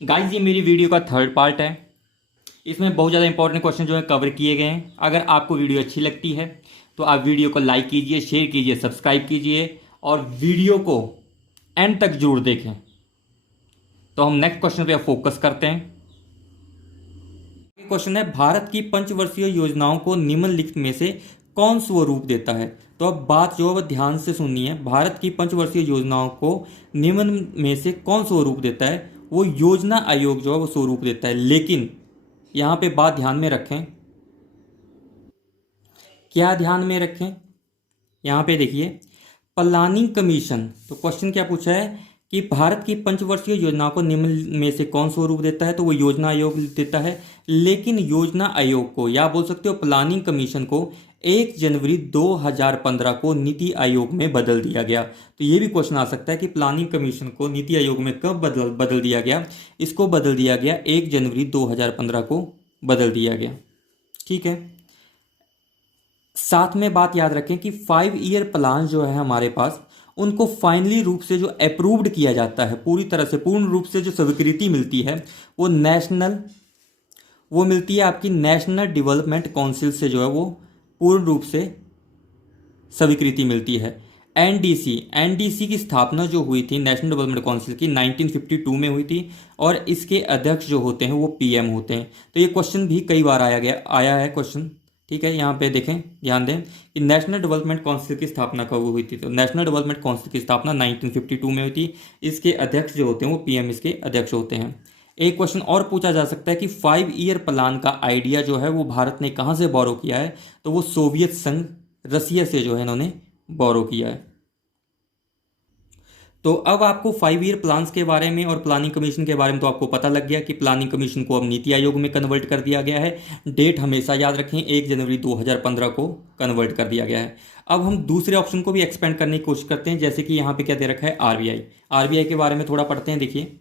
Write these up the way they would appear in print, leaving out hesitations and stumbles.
Guys ये मेरी video का थर्ड पार्ट है। इसमें बहुत ज़्यादा इंपॉर्टेंट क्वेश्चन जो है कवर किए गए हैं। अगर आपको वीडियो अच्छी लगती है तो आप वीडियो को लाइक कीजिए, शेयर कीजिए, सब्सक्राइब कीजिए और वीडियो को एंड तक जरूर देखें। तो हम नेक्स्ट क्वेश्चन पे फोकस करते हैं। क्वेश्चन है, भारत की पंचवर्षीय योजनाओं को निम्नलिखित में से कौन स्वरूप देता है। तो अब बात जो है वह ध्यान से सुननी है। भारत की पंचवर्षीय योजनाओं को निम्न में से कौन स्वरूप देता है। वो योजना आयोग जो है वो स्वरूप देता है। लेकिन यहां पे बात ध्यान में रखें। क्या ध्यान में रखें? यहां पे देखिए, प्लानिंग कमीशन। तो क्वेश्चन क्या पूछा है कि भारत की पंचवर्षीय योजनाओं को निम्न में से कौन स्वरूप देता है। तो वो योजना आयोग देता है। लेकिन योजना आयोग को, या बोल सकते हो प्लानिंग कमीशन को, 1 जनवरी 2015 को नीति आयोग में बदल दिया गया। तो ये भी क्वेश्चन आ सकता है कि प्लानिंग कमीशन को नीति आयोग में कब बदल दिया गया। इसको बदल दिया गया 1 जनवरी 2015 को बदल दिया गया। ठीक है। साथ में बात याद रखें कि 5 ईयर प्लान जो है हमारे पास, उनको फाइनली रूप से जो अप्रूव्ड किया जाता है, पूरी तरह से पूर्ण रूप से जो स्वीकृति मिलती है वो मिलती है आपकी नेशनल डेवलपमेंट काउंसिल से, जो है वो पूर्ण रूप से स्वीकृति मिलती है। एनडीसी की स्थापना जो हुई थी नेशनल डेवलपमेंट काउंसिल की 1952 में हुई थी और इसके अध्यक्ष जो होते हैं वो पीएम होते हैं। तो ये क्वेश्चन भी कई बार आया है क्वेश्चन। ठीक है, यहाँ पे देखें, ध्यान दें कि नेशनल डेवलपमेंट काउंसिल की स्थापना कब हुई थी। तो नेशनल डेवलपमेंट काउंसिल की स्थापना 1952 में हुई थी। इसके अध्यक्ष जो होते हैं वो पीएम इसके अध्यक्ष होते हैं। एक क्वेश्चन और पूछा जा सकता है कि 5 ईयर प्लान का आइडिया जो है वो भारत ने कहाँ से बोरो किया है। तो वो सोवियत संघ, रसिया से जो है इन्होंने बोरो किया है। तो अब आपको 5 ईयर प्लान्स के बारे में और प्लानिंग कमीशन के बारे में तो आपको पता लग गया कि प्लानिंग कमीशन को अब नीति आयोग में कन्वर्ट कर दिया गया है। डेट हमेशा याद रखें, 1 जनवरी 2015 को कन्वर्ट कर दिया गया है। अब हम दूसरे ऑप्शन को भी एक्सपेंड करने की कोशिश करते हैं। जैसे कि यहाँ पे क्या दे रखा है, आरबीआई। आरबीआई के बारे में थोड़ा पढ़ते हैं। देखिए,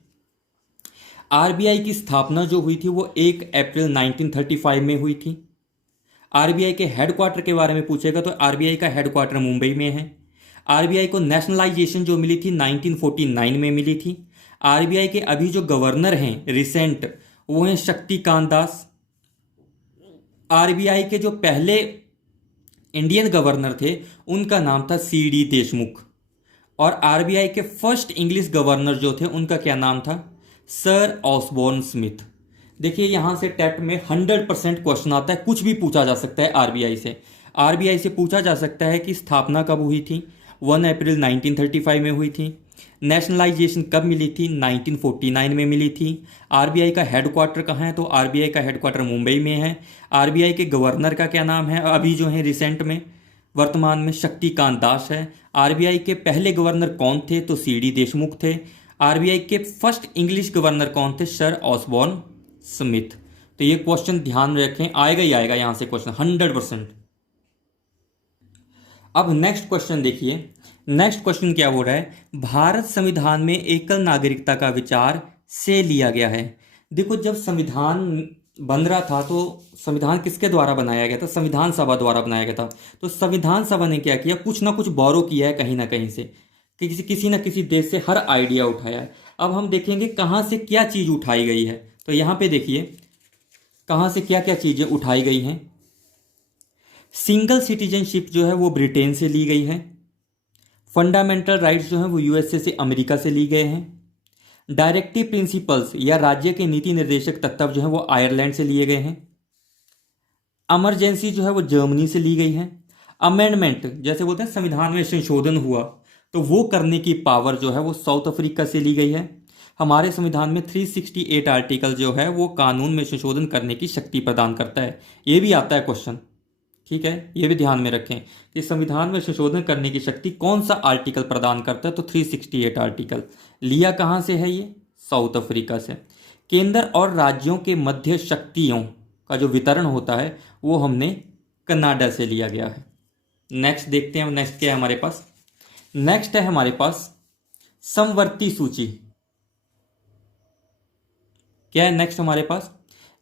आरबीआई की स्थापना जो हुई थी वो 1 अप्रैल 1935 में हुई थी। आरबीआई के हेडक्वार्टर के बारे में पूछेगा तो आरबीआई का हेडक्वार्टर मुंबई में है। आरबीआई को नेशनलाइजेशन जो मिली थी 1949 में मिली थी। आरबीआई के अभी जो गवर्नर हैं रिसेंट, वो हैं शक्तिकांत दास। आरबीआई के जो पहले इंडियन गवर्नर थे उनका नाम था सीडी देशमुख। और आरबीआई के फर्स्ट इंग्लिश गवर्नर जो थे उनका क्या नाम था, सर ऑसबोर्न स्मिथ। देखिए, यहां से टेट में 100% क्वेश्चन आता है, कुछ भी पूछा जा सकता है आरबीआई से। आरबीआई से पूछा जा सकता है कि स्थापना कब हुई थी, 1 अप्रैल 1935 में हुई थी। नेशनलाइजेशन कब मिली थी, 1949 में मिली थी। आरबीआई का हेडक्वार्टर कहाँ है, तो आरबीआई का हेडक्वार्टर मुंबई में है। आरबीआई के गवर्नर का क्या नाम है, अभी जो है रिसेंट में वर्तमान में शक्तिकांत दास है। आरबीआई के पहले गवर्नर कौन थे, तो सीडी देशमुख थे। आरबीआई के फर्स्ट इंग्लिश गवर्नर कौन थे, सर ऑसबॉर्न स्मिथ। तो ये क्वेश्चन ध्यान में रखें, आएगा ही आएगा यहां से क्वेश्चन 100%। अब नेक्स्ट क्वेश्चन देखिए। नेक्स्ट क्वेश्चन क्या बोल रहा है, भारत संविधान में एकल नागरिकता का विचार से लिया गया है। देखो, जब संविधान बन रहा था तो संविधान किसके द्वारा बनाया गया था, संविधान सभा द्वारा बनाया गया था। तो संविधान सभा ने क्या किया, कुछ ना कुछ बोरो किया है कहीं ना कहीं से, किसी ना किसी देश से हर आइडिया उठाया है। अब हम देखेंगे कहाँ से क्या चीज़ उठाई गई है। तो यहाँ पे देखिए कहाँ से क्या क्या चीज़ें उठाई गई हैं। सिंगल सिटीजनशिप जो है वो ब्रिटेन से ली गई है। फंडामेंटल राइट्स जो है वो यूएसए से, अमेरिका से ली गए हैं। डायरेक्टिव प्रिंसिपल्स या राज्य के नीति निर्देशक तत्व जो है वो आयरलैंड से लिए गए हैं। इमरजेंसी जो है वो जर्मनी से ली गई है। अमेंडमेंट, जैसे बोलते हैं संविधान में संशोधन हुआ, तो वो करने की पावर जो है वो साउथ अफ्रीका से ली गई है। हमारे संविधान में 368 आर्टिकल जो है वो कानून में संशोधन करने की शक्ति प्रदान करता है। ये भी आता है क्वेश्चन, ठीक है, ये भी ध्यान में रखें कि संविधान में संशोधन करने की शक्ति कौन सा आर्टिकल प्रदान करता है। तो 368 आर्टिकल लिया कहाँ से है, ये साउथ अफ्रीका से। केंद्र और राज्यों के मध्य शक्तियों का जो वितरण होता है वो हमने कनाडा से लिया गया है। नेक्स्ट देखते हैं, नेक्स्ट क्या है हमारे पास। नेक्स्ट है हमारे पास समवर्ती सूची। क्या है नेक्स्ट हमारे पास,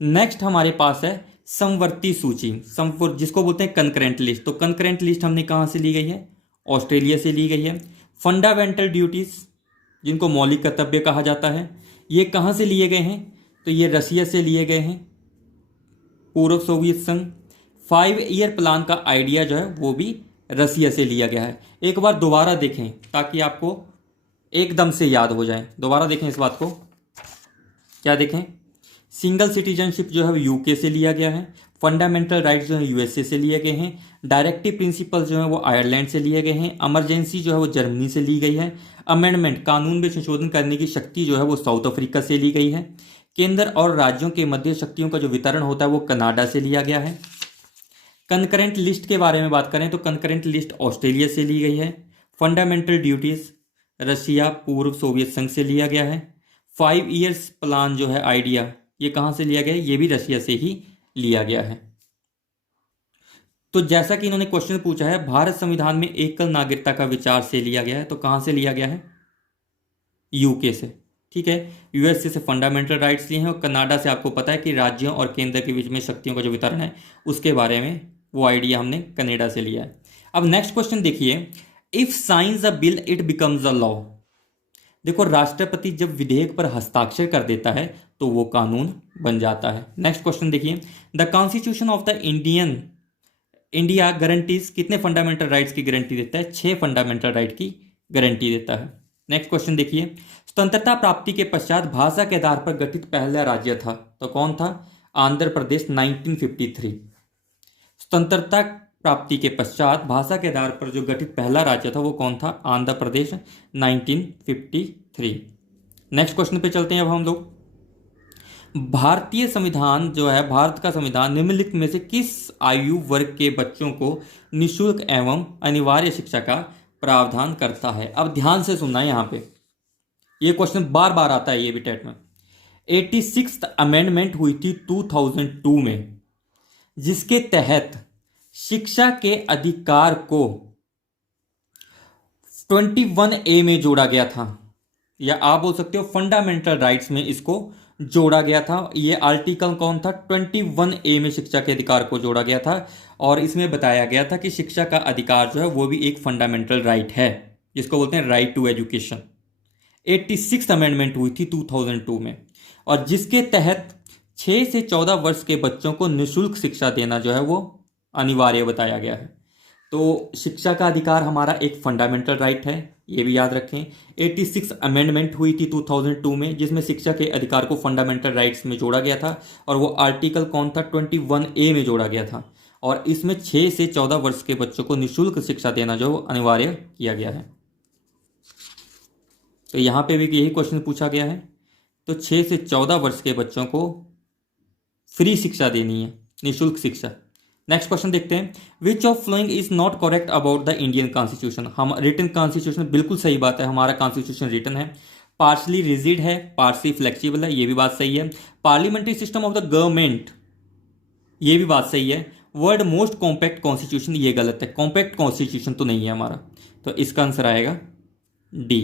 नेक्स्ट हमारे पास है समवर्ती सूची, जिसको बोलते हैं कंकरेंट लिस्ट। तो कंकरेंट लिस्ट हमने कहाँ से ली गई है, ऑस्ट्रेलिया से ली गई है। फंडामेंटल ड्यूटीज, जिनको मौलिक कर्तव्य कहा जाता है, ये कहाँ से लिए गए हैं? तो ये रसिया से लिए गए हैं, पूर्व सोवियत संघ। 5 ईयर प्लान का आइडिया जो है वो भी रसिया से लिया गया है। एक बार दोबारा देखें ताकि आपको एकदम से याद हो जाए। दोबारा देखें इस बात को, क्या देखें? सिंगल सिटीजनशिप जो है यूके से लिया गया है। फंडामेंटल राइट्स जो है यूएसए से लिए गए हैं। डायरेक्टिव प्रिंसिपल्स जो है वो आयरलैंड से लिए गए हैं। इमरजेंसी जो है वो जर्मनी से ली गई है। अमेंडमेंट, कानून में संशोधन करने की शक्ति जो है वो साउथ अफ्रीका से ली गई है। केंद्र और राज्यों के मध्य शक्तियों का जो वितरण होता है वो कनाडा से लिया गया है। कंकरेंट लिस्ट के बारे में बात करें तो कंकरेंट लिस्ट ऑस्ट्रेलिया से ली गई है। फंडामेंटल ड्यूटीज रशिया, पूर्व सोवियत संघ से लिया गया है। 5 ईयर्स प्लान जो है आइडिया, ये कहाँ से लिया गया है? ये भी रशिया से ही लिया गया है। तो जैसा कि इन्होंने क्वेश्चन पूछा है, भारत संविधान में एकल नागरिकता का विचार से लिया गया है, तो कहाँ से लिया गया है? यूके से। ठीक है, यूएसए से फंडामेंटल राइट्स लिए हैं, और कनाडा से आपको पता है कि राज्यों और केंद्र के बीच में शक्तियों का जो वितरण है उसके बारे में वो आइडिया हमने कनाडा से लिया है। अब नेक्स्ट क्वेश्चन देखिए, if science a bill it becomes a law. देखो, राष्ट्रपति जब विधेयक पर हस्ताक्षर कर देता है तो वो कानून बन जाता है। नेक्स्ट क्वेश्चन देखिए, the constitution of the India guarantees कितने फंडामेंटल राइट्स की गारंटी देता है? 6 फंडामेंटल राइट की गारंटी देता है। नेक्स्ट क्वेश्चन देखिए, स्वतंत्रता प्राप्ति के पश्चात भाषा के आधार पर गठित पहला राज्य था, तो कौन था? आंध्र प्रदेश, 1953। स्वतंत्रता प्राप्ति के पश्चात भाषा के आधार पर जो गठित पहला राज्य था वो कौन था? आंध्र प्रदेश, 1953। नेक्स्ट क्वेश्चन पे चलते हैं अब हम लोग। भारतीय संविधान जो है, भारत का संविधान निम्नलिखित में से किस आयु वर्ग के बच्चों को निःशुल्क एवं अनिवार्य शिक्षा का प्रावधान करता है? अब ध्यान से सुनना है, यहाँ पे ये क्वेश्चन बार बार आता है, ये भी टेट में। 86th अमेंडमेंट हुई थी 2002 में, जिसके तहत शिक्षा के अधिकार को 21A में जोड़ा गया था, या आप बोल सकते हो फंडामेंटल राइट्स में इसको जोड़ा गया था। ये आर्टिकल कौन था? 21A में शिक्षा के अधिकार को जोड़ा गया था, और इसमें बताया गया था कि शिक्षा का अधिकार जो है वो भी एक फंडामेंटल राइट है, जिसको बोलते हैं right to education. 86th amendment हुई थी 2002 में, और जिसके तहत 6 से 14 वर्ष के बच्चों को निःशुल्क शिक्षा देना जो है वो अनिवार्य बताया गया है। तो शिक्षा का अधिकार हमारा एक फंडामेंटल राइट है, ये भी याद रखें। 86 अमेंडमेंट हुई थी 2002 में, जिसमें शिक्षा के अधिकार को फंडामेंटल राइट्स में जोड़ा गया था, और वो आर्टिकल कौन था? 21A में जोड़ा गया था, और इसमें 6 से 14 वर्ष के बच्चों को निःशुल्क शिक्षा देना जो अनिवार्य किया गया है। तो यहाँ पे भी यही क्वेश्चन पूछा गया है। तो 6 से 14 वर्ष के बच्चों को फ्री शिक्षा देनी है, निःशुल्क शिक्षा। नेक्स्ट क्वेश्चन देखते हैं, which of following is not correct about the Indian constitution. हम रिटन कॉन्स्टिट्यूशन, बिल्कुल सही बात है, हमारा कॉन्स्टिट्यूशन रिटन है। पार्शली रिजिड है, पार्शली फ्लेक्सिबल है, ये भी बात सही है। Parliamentary system of the government, ये भी बात सही है। वर्ड मोस्ट कॉम्पैक्ट कॉन्स्टिट्यूशन, ये गलत है, कॉम्पैक्ट कॉन्स्टिट्यूशन तो नहीं है हमारा, तो इसका आंसर आएगा डी।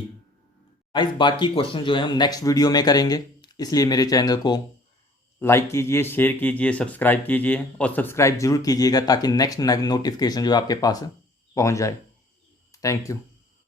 गाइस, बाकी क्वेश्चन जो है हम नेक्स्ट वीडियो में करेंगे, इसलिए मेरे चैनल को लाइक कीजिए, शेयर कीजिए, सब्सक्राइब कीजिए, और सब्सक्राइब जरूर कीजिएगा ताकि नेक्स्ट नोटिफिकेशन जो आपके पास पहुंच जाए। Thank you.